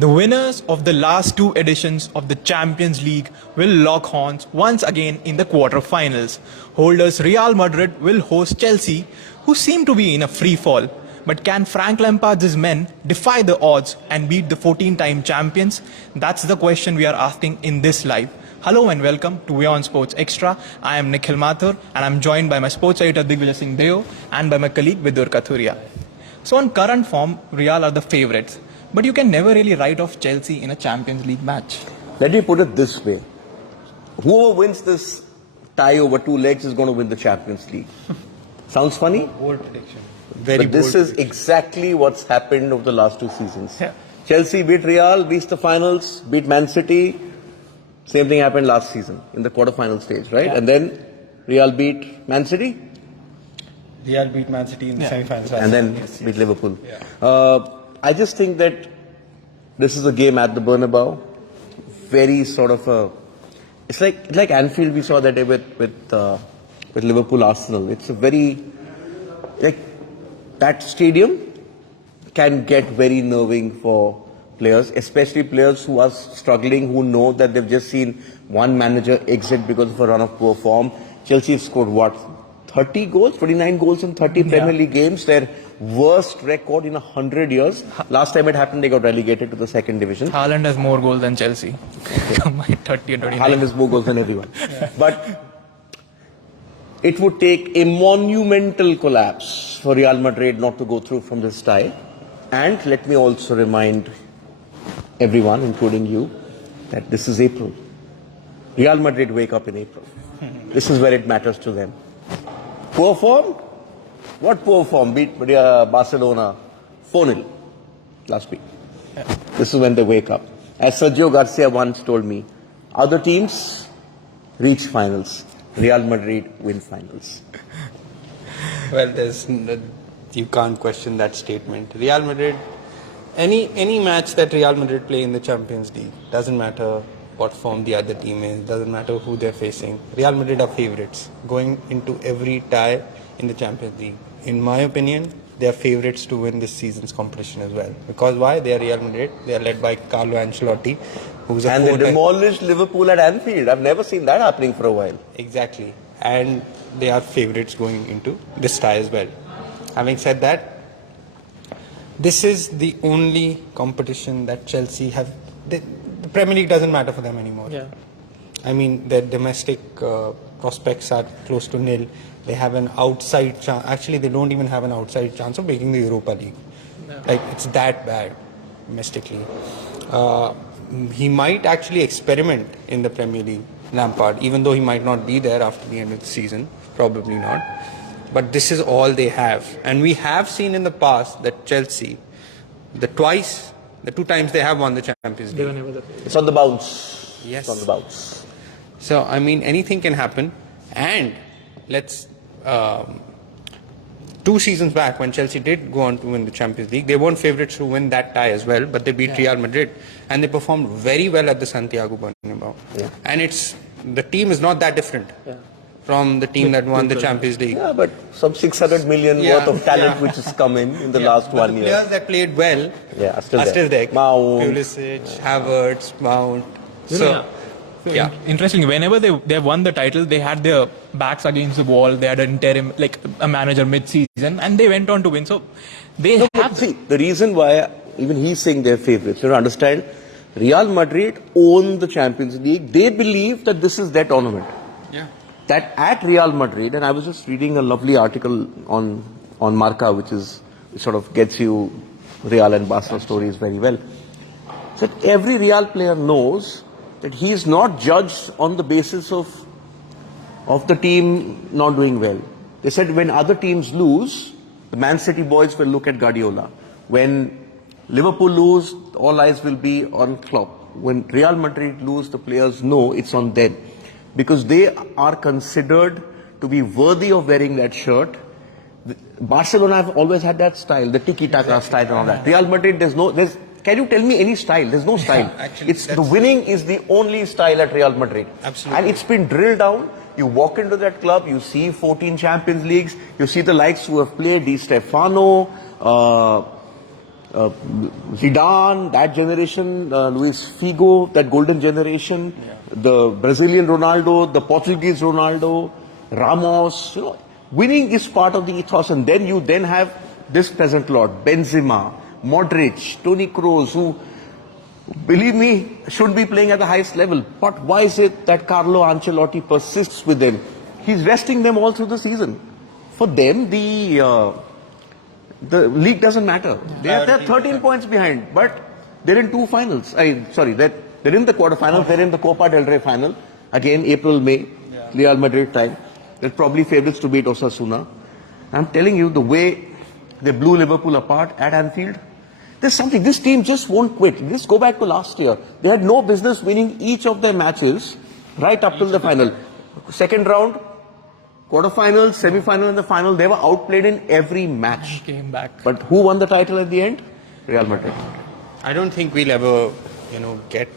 The winners of the last two editions of the Champions League will lock horns once again in the quarter-finals. Holders Real Madrid will host Chelsea, who seem to be in a free fall. But can Frank Lampard's men defy the odds and beat the 14-time champions? That's the question we are asking in this live. Hello and welcome to WION Sports Xtra. I am Nikhil Mathur and I am joined by my sports editor Digvijay Singh Deo and by my colleague Vidur Kathuria. So on current form, Real are the favourites. But you can never really write off Chelsea in a Champions League match. Let me put it this way. Whoever wins this tie over two legs is going to win the Champions League. Sounds funny? Bold prediction. But this is exactly what's happened over the last two seasons. Yeah. Chelsea beat Real, reached the finals, beat Man City. Same thing happened last season in the quarter-final stage, right? Yeah. And then Real beat Man City. Real beat Man City in the semi-finals. And then beat Liverpool. Yeah. I just think that this is a game at the Bernabeu. Very sort of a... It's like Anfield we saw that day with Liverpool Arsenal. It's a very... Like, that stadium can get very nerving for players, especially players who are struggling, who know that they've just seen one manager exit because of a run of poor form. Chelsea have scored what? 30 goals, 29 goals in 30 Premier League games, their worst record in 100 years. Last time it happened, they got relegated to the second division. Haaland has more goals than Chelsea. Okay. 30 and 29. Haaland has more goals than everyone. But it would take a monumental collapse for Real Madrid not to go through from this tie. And let me also remind everyone, including you, that this is April. Real Madrid wake up in April. This is where it matters to them. Poor form? What poor form? Beat Barcelona 4-0 last week. Yeah. This is when they wake up. As Sergio Garcia once told me, other teams reach finals. Real Madrid win finals. Well, you can't question that statement. Real Madrid, any match that Real Madrid play in the Champions League, doesn't matter what form the other team is, doesn't matter who they're facing. Real Madrid are favourites going into every tie in the Champions League. In my opinion, they are favourites to win this season's competition as well. Because why? They are Real Madrid. They are led by Carlo Ancelotti, who's a... And they demolished Liverpool at Anfield. I've never seen that happening for a while. Exactly. And they are favourites going into this tie as well. Having said that, this is the only competition that Chelsea have... The Premier League doesn't matter for them anymore. Yeah. I mean, their domestic prospects are close to nil. They have an outside chance. Actually, they don't even have an outside chance of making the Europa League. No. Like, it's that bad domestically. He might actually experiment in the Premier League, Lampard, even though he might not be there after the end of the season. Probably not. But this is all they have. And we have seen in the past that Chelsea, the two times they have won the Champions League. It's on the bounce. Yes. It's on the bounce. So, I mean, anything can happen. And let's... 2 seasons back, when Chelsea did go on to win the Champions League, they weren't favourites to win that tie as well, but they beat Real Madrid. And they performed very well at the Santiago Bernabeu. Yeah. And the team is not that different from the team that won the Champions League. Yeah, but some 600 million worth of talent which has come in the last 1 year. The players that played well are still there. Mount, Pulisic, Havertz, Mount. Interesting. Whenever they won the title, they had their backs against the wall. They had an interim, like a manager mid-season, and they went on to win. So they have... See, the reason why even he's saying they're favourites, you understand, Real Madrid own the Champions League. They believe that this is their tournament. Yeah. That at Real Madrid, and I was just reading a lovely article on Marca, which sort of gets you Real and Barca stories very well. That every Real player knows that he is not judged on the basis of the team not doing well. They said when other teams lose, the Man City boys will look at Guardiola. When Liverpool lose, all eyes will be on Klopp. When Real Madrid lose, the players know it's on them. Because they are considered to be worthy of wearing that shirt. Barcelona have always had that style, the tiki-taka style and all that. Real Madrid, can you tell me any style? There's no style. Actually, the winning is the only style at Real Madrid. Absolutely. And it's been drilled down. You walk into that club, you see 14 Champions Leagues, you see the likes who have played, Di Stefano, Zidane, that generation, Luis Figo, that golden generation, the Brazilian Ronaldo, the Portuguese Ronaldo, Ramos. You know, winning is part of the ethos, and then you then have this present lot: Benzema, Modric, Toni Kroos, who, believe me, should be playing at the highest level. But why is it that Carlo Ancelotti persists with them? He's resting them all through the season. For them, the league doesn't matter. They're 13 points behind, but they're in two finals. They're in the quarter-finals. They're in the Copa del Rey final. Again, April, May, Real Madrid time. They're probably favorites to beat Osasuna. I'm telling you, the way they blew Liverpool apart at Anfield, there's something. This team just won't quit. Just go back to last year. They had no business winning each of their matches right up till the final. Second round, quarter-finals, semi-final and the final, they were outplayed in every match. Came back. But who won the title at the end? Real Madrid. I don't think we'll ever, get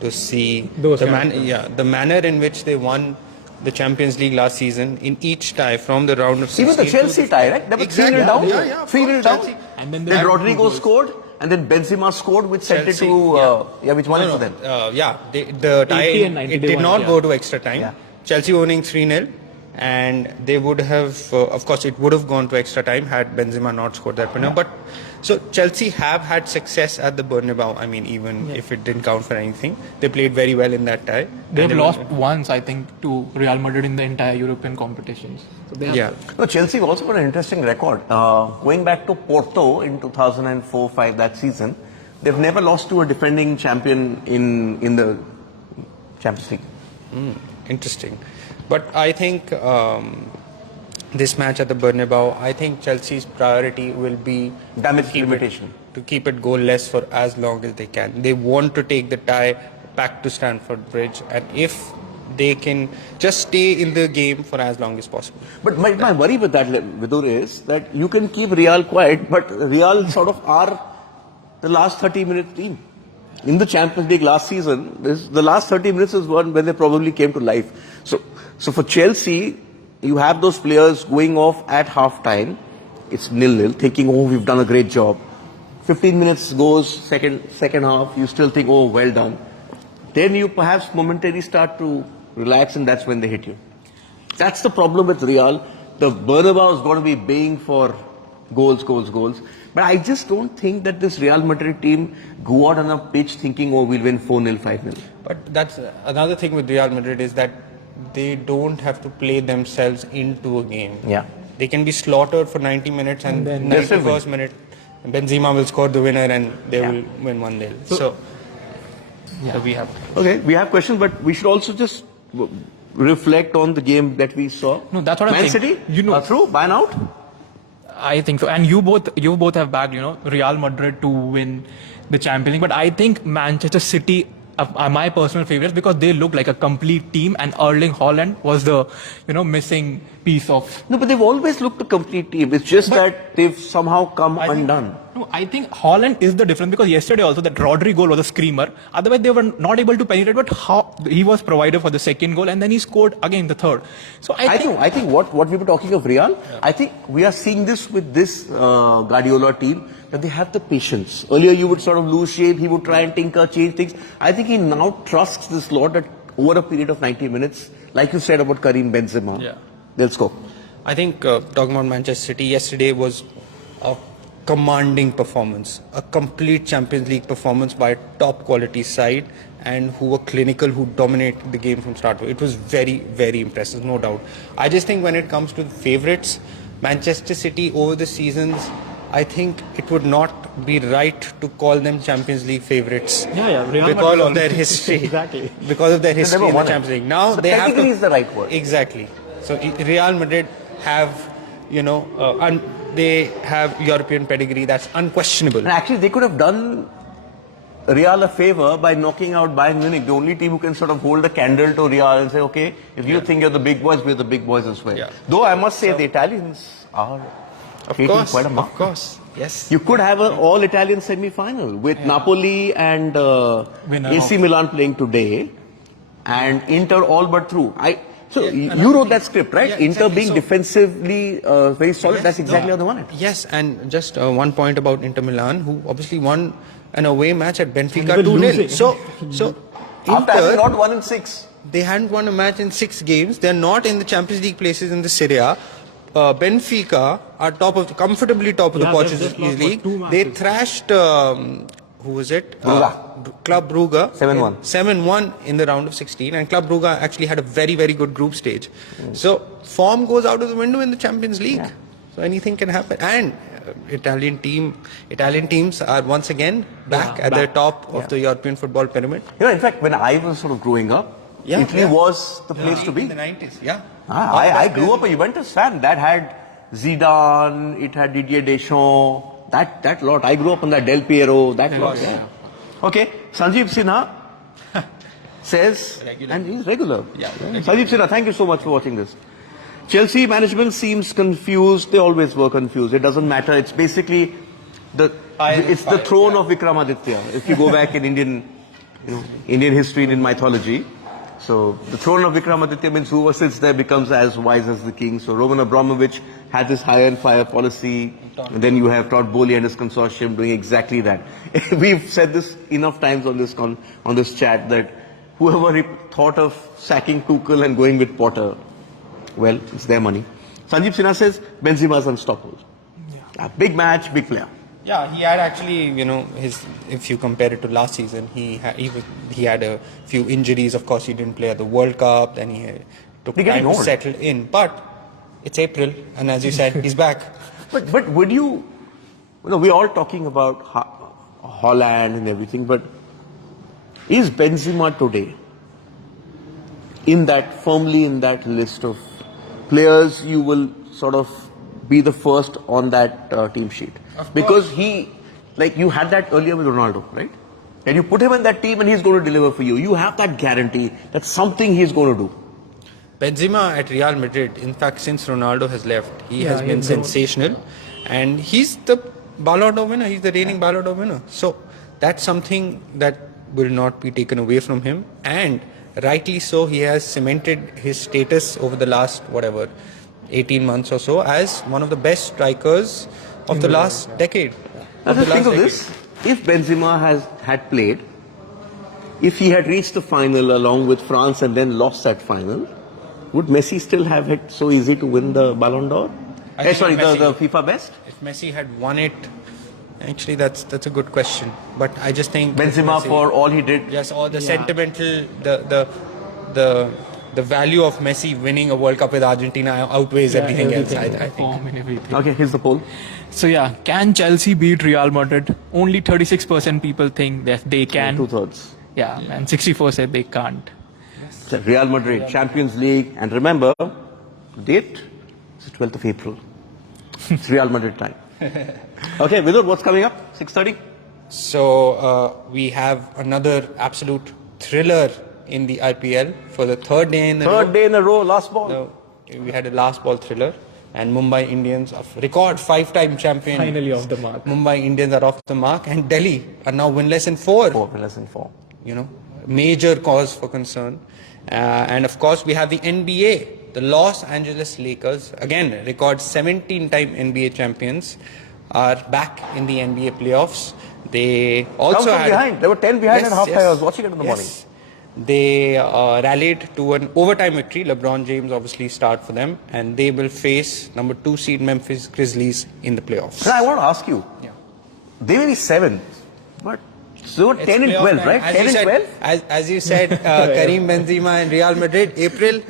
to see Those the manner in which they won the Champions League last season in each tie from the round of 16. Even the Chelsea tie, right? They were 3-0 down. 3-0 down. And then Rodrigo scored, and then Benzema scored, which sent it to which one is for them? The tie, 80 and 90, it they did won not it, go to extra time. Yeah. Chelsea owning 3-0, and they would have, of course, it would have gone to extra time had Benzema not scored that winner. But so Chelsea have had success at the Bernabeu. I mean, even if it didn't count for anything, they played very well in that tie. They've And lost once, I think, to Real Madrid in the entire European competitions. So they have No, Chelsea also got an interesting record. Going back to Porto in 2004-05, that season, they've never lost to a defending champion in the Champions League. Interesting. But I think this match at the Bernabeu, I think Chelsea's priority will be Damage limitation. to keep it goalless for as long as they can. They want to take the tie back to Stamford Bridge, and if they can just stay in the game for as long as possible. But my worry with that, Vidur, is that you can keep Real quiet, but Real sort of are the last 30-minute team. In the Champions League last season, the last 30 minutes is one when they probably came to life. So for Chelsea, you have those players going off at half-time. It's 0-0, thinking, oh, we've done a great job. 15 minutes goes, second half, you still think, oh, well done. Then you perhaps momentarily start to relax, and that's when they hit you. That's the problem with Real. The Bernabeu is going to be baying for goals. But I just don't think that this Real Madrid team go out on a pitch thinking, oh, we'll win 4-0, 5-0. But that's another thing with Real Madrid, is that they don't have to play themselves into a game. Yeah. They can be slaughtered for 90 minutes, and then 91st minute, Benzema will score the winner and they will win 1-0. So we have... Okay, we have questions, but we should also just reflect on the game that we saw. No, that's what I'm Man saying. City, through, by now? I think so. And you both have backed, Real Madrid to win the Champions League. But I think Manchester City are my personal favorites because they look like a complete team, and Erling Haaland was the, missing piece of... No, but they've always looked a complete team. It's just that they've somehow come undone. I think Haaland is the difference, because yesterday also that Rodri goal was a screamer. Otherwise they were not able to penetrate, but he was provided for the second goal, and then he scored again the third. So I think what we were talking of Real, I think we are seeing this with this Guardiola team, that they have the patience. Earlier you would sort of lose shape, he would try and tinker, change things. I think he now trusts this lot that over a period of 90 minutes, like you said about Karim Benzema, they'll score. I think talking about Manchester City, yesterday was a commanding performance, a complete Champions League performance by a top quality side, and who were clinical, who dominated the game from start to end. It was very, very impressive, no doubt. I just think when it comes to the favourites, Manchester City over the seasons, I think it would not be right to call them Champions League favourites because of their history. Exactly. Because of their history in the Champions League. Now so they have to. is the right word. Exactly. So Real Madrid have, they have European pedigree, that's unquestionable. And actually, they could have done Real a favour by knocking out Bayern Munich, the only team who can sort of hold a candle to Real and say, okay, if you think you're the big boys, we're the big boys as well. Yeah. Though I must say, the Italians are hitting quite a mark. Of course, yes. You could have an all-Italian semi-final with Napoli and AC Milan playing today, and Inter all but through. So you wrote that script, right? Yeah, Inter exactly. being So- defensively very solid. That's exactly how they won it. Yes, and just one point about Inter Milan, who obviously won an away match at Benfica were 2-0. losing. So After having Inter, not won in 6. they hadn't won a match in 6 games. They're not in the Champions League places in the Serie A. Benfica are comfortably top of the Yeah, Portuguese they've just lost, league. what, 2 They matches? thrashed who was it? Club Brugge 7-1. 7-1 in the round of 16, and Club Brugge actually had a very, very good group stage. So form goes out of the window in the Champions League. Yeah. So anything can happen. And Italian teams are once again back at the top of the European football pyramid. You know, in fact, when I was sort of growing up, Italy was the place to be. In the 90s, yeah. I grew up a Juventus fan. That had Zidane, it had Didier Deschamps, that lot. I grew up on that Del Piero, that lot. Yeah. Okay, Sanjeev Sinha says, and he's regular. Yeah. Sanjeev Sinha, thank you so much for watching this. Chelsea management seems confused. They always were confused. It doesn't matter. It's basically the throne of Vikramaditya. If you go back in Indian history, Indian mythology. So the throne of Vikramaditya means whoever sits there becomes as wise as the king. So Roman Abramovich had this hire and fire policy, and then you have Todd Bowley and his consortium doing exactly that. We've said this enough times on this chat that whoever thought of sacking Tuchel and going with Potter, well, it's their money. Sanjeev Sinha says Benzema is unstoppable. Yeah. Big match, big player. Yeah, he had actually, if you compare it to last season, he had a few injuries. Of course, he didn't play at the World Cup, then he took time to settle in. But it's April, and as you said, he's back. But would we're all talking about Holland and everything, but is Benzema today firmly in that list of players you will sort of be the first on that team sheet? Because you had that earlier with Ronaldo, right? And you put him in that team and he's going to deliver for you. You have that guarantee that something he's going to do. Benzema at Real Madrid, in fact, since Ronaldo has left, he has been sensational. And he's the Ballon d'Or winner. He's the reigning Ballon d'Or winner. So that's something that will not be taken away from him. And rightly so, he has cemented his status over the last, 18 months or so as one of the best strikers of the last decade. Now just think of this. If Benzema had played, if he had reached the final along with France and then lost that final, would Messi still have it so easy to win the Ballon d'Or? The FIFA best? If Messi had won it, actually that's a good question. But I just think Benzema, for all he did. Yes, all the sentimental, the value of Messi winning a World Cup with Argentina outweighs everything else, I think. Okay, here's the poll. So can Chelsea beat Real Madrid? Only 36% people think that they can. 2/3. Yeah, and 64 said they can't. So Real Madrid, Champions League, and remember, date is 12th of April. It's Real Madrid time. Okay, Vidur, what's coming up? 6:30? So we have another absolute thriller in the IPL for the third day in a row. Last ball. So we had a last ball thriller, and Mumbai Indians, of record 5-time champion, Finally off the mark. Mumbai Indians are off the mark, and Delhi are now winless in 4. Winless in 4. Major cause for concern. And of course, we have the NBA, the Los Angeles Lakers, again, record 17-time NBA champions, are back in the NBA playoffs. They also had behind. They were 10 behind at halftime. I was watching it in the morning. They rallied to an overtime victory. LeBron James obviously starred for them, and they will face number 2 seed Memphis Grizzlies in the playoffs. And I want to ask you, they may be 7, but so 10 and 12, right? 10 and 12? As you said, Karim Benzema and Real Madrid, April,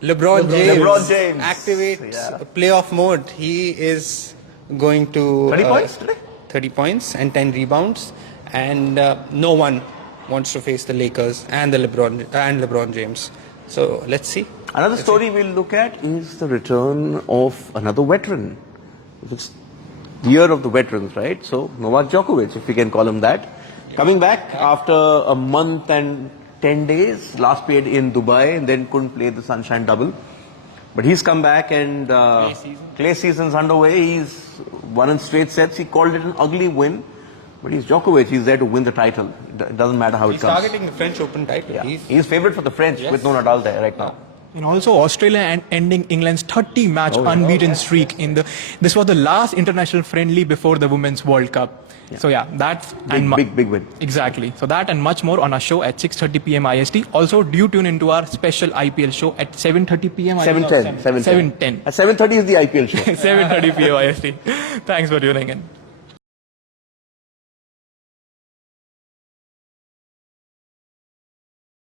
LeBron James activates playoff mode. He is going to 30 points today? 30 points and 10 rebounds, and no one wants to face the Lakers and LeBron James. So let's see. Another story we'll look at is the return of another veteran. It's the year of the veterans, right? So Novak Djokovic, if we can call him that, coming back after a month and 10 days. Last played in Dubai and then couldn't play the Sunshine Double. But he's come back and clay season's underway. He's won in straight sets. He called it an ugly win. But he's Djokovic. He's there to win the title. It doesn't matter how it comes. He's targeting the French Open title. Yeah. He's favourite for the French with no Nadal there right now. And also Australia ending England's 30-match unbeaten streak this was the last international friendly before the Women's World Cup. So yeah, that's Big win. Exactly. So that and much more on our show at 6:30 p.m. IST. Also, do tune into our special IPL show at 7:30 p.m. 7:10. 7:10. At 7:30 is the IPL show. 7:30 p.m. IST. Thanks for tuning in.